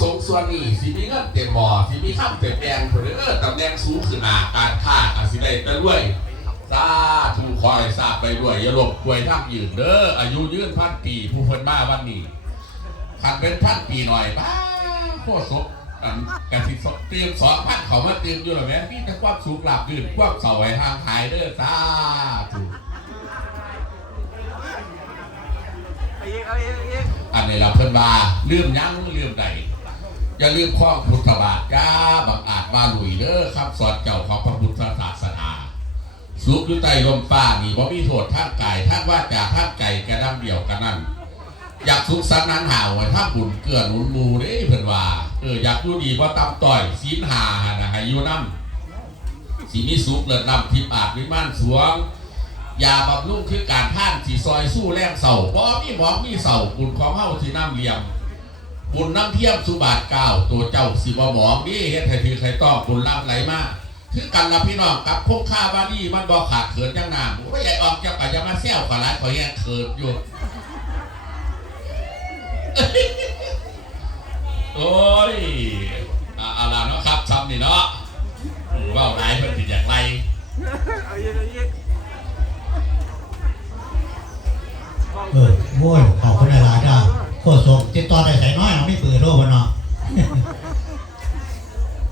สงส่วนนี้สิมีเงินเต็มบ่อสิมีข้ามเต็มแดงเพื่อเออตำแหน่งสูงขึ้นหนาการค้าอาสิได้ไปด้วยสาธุขอให้ทราบไปด้วยอย่าหลบป่วยทั้งยืนเด้ออายุยืนพันปีผู้เพิ่นมาวันนี้ขันเป็นพันปีหน่อยป้าโคตรศพอันกะสิเตรียมสองพันเขามาเตรียมอยู่แล้วแม่พี่แต่ความสูงหลับยืนความเสาไว้ทางหายเด้อสาธุเอาอีกเอาอีกเอาอีกอันนี้เราเพิ่นว่าเลื่อมยั้งลืมใด อย่าลืมข้องพุทธบาทจ้าบังอาจมาหลุยเด้อครับสอนเจ้าของพระพุทธศาสนาสุขอยู่ใต้ลมฟ้านี่บ่มีโทษทางกายทางว่าจาทางใจกระดำเดียวกันนั่นอยากสุขสันต์นั้นหาวไว้ถ้าบุญเกื้อหนุนมูเด้เพิ่นว่าเอออยากอยู่ดีบ่ตำต่อยศีลหาหั่นน่ะให้อยู่นำสิมีสุขเลิศนำทิพย์อาจวิมานสวงยาบำรุงคือการท่านสีซอยสู้แรงเสาบ่มีหมอมีเสาบุญของเฮาที่น้ำเลียม บุญน้ำเทียมสุบาทเก้าตัวเจ้าสิบหมองนี่เฮ็ดให้ถือใครต้องบุญรับไหลมากคือกันละพี่น้องกับพงค่าบานี่มันบ่ขาดเขินจังน้ำโอ้ยใหญ่ออกจะไปจะมาแซวกันหลายขอยแย่เขินอยู่โอ้ยอะเอาล่ะเนาะครับซ้ำนี่เนาะว่าหลายเพิ่นสิดอย่าอีกเออีกเออโว้ยขอบคุณหลายๆจ้าโคตร ติดต่อได้ใส่น้อยเราไม่